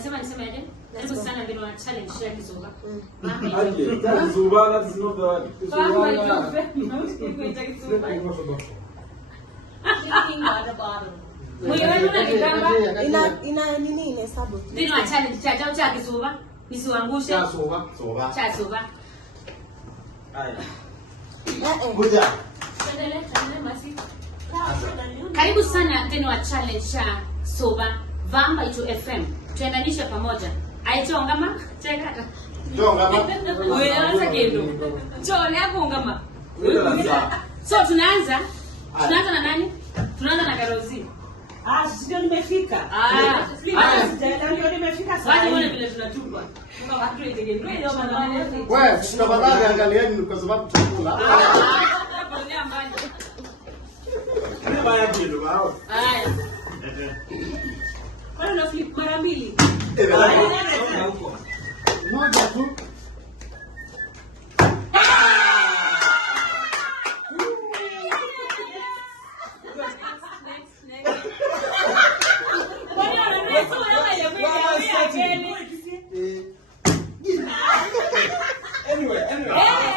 Nasema aje? Karibu sana ndio na challenge ya Kizuba. Okay, Kizuba, that is not the Kizuba. Ina nini inahesabu? Ndio na challenge cha Kizuba. Nisiwaangushe. Cha Zuba. Haya. Kuja. Karibu sana tena wa challenge cha Soba Vamba itu FM. Tuendanishe pamoja. Aitwa ngama? Chekata. Ngama. Wewe anza kendo. Chole hapo ngama. So tunaanza na nani? Tunaanza na Karozi. Sio nimefika. Ndio nimefika sasa. Waje muone vile tunatupa. Mungu watu itegemee. Ndio maana wewe tafadhali angalieni kwa sababu tutakula. Pole mbali. Ni baya kidogo hao. Haya. Kwa nini flip mara mbili? Moja tu.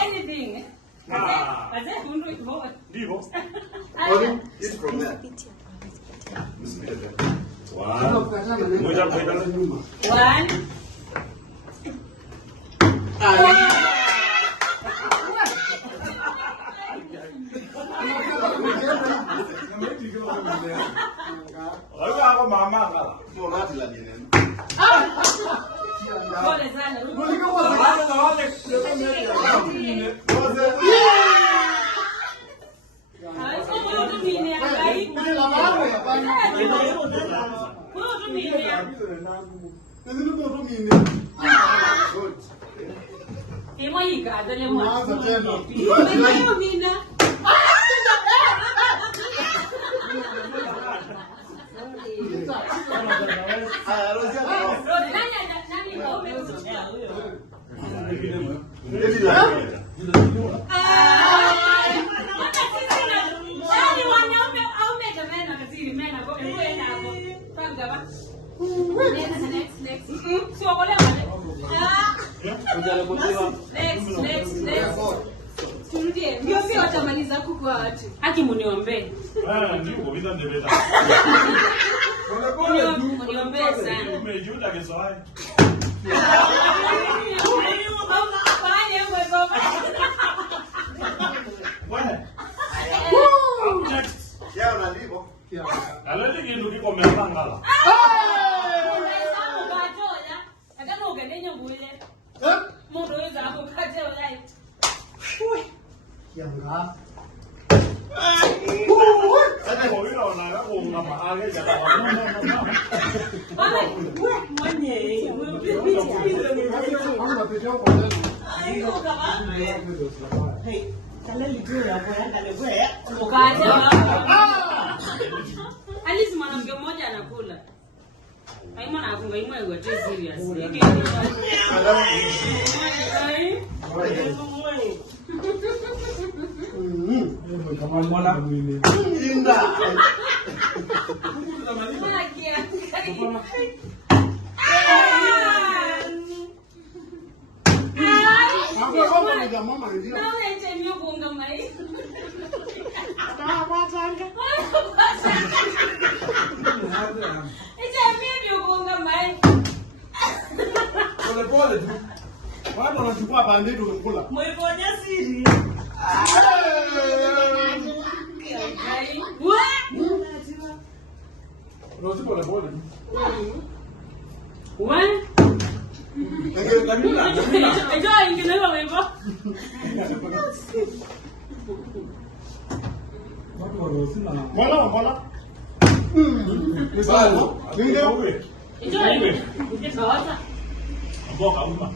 Anything. It's from there. One. Aku mama ngala. Morati la nini? Pole sana. Turudie. Ndio pia watamaliza kukua watu. Haki muniombee. Ndio bila ndebeta. Muniombee sana. Umejuta kesoi. Bwana. Ya unalipo. Alele kindu kiko mengala. Yanga. Sasa kwa hiyo unaona kuna mahali jana Alizi mwanamke mmoja anakula. Haima na akunga imwe kwa serious. kama mwana Inda. Mama ndio. Pole pole tu. Watu wanachukua banditi ukula. Mwiponya siri. Rosi pole pole. Wewe? Enjoy ingine wewe. Watu wa Rosi na Mbona? Misalo. Ndio. Enjoy. Ukisawata. Mboka umma.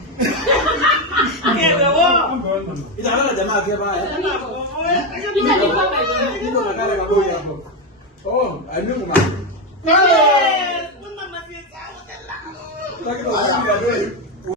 Itaona jamaa kia baya. Ita ni paka hiyo. Ndio makale maboya hapo. Oh, andugu ma. Mama masieta. Taki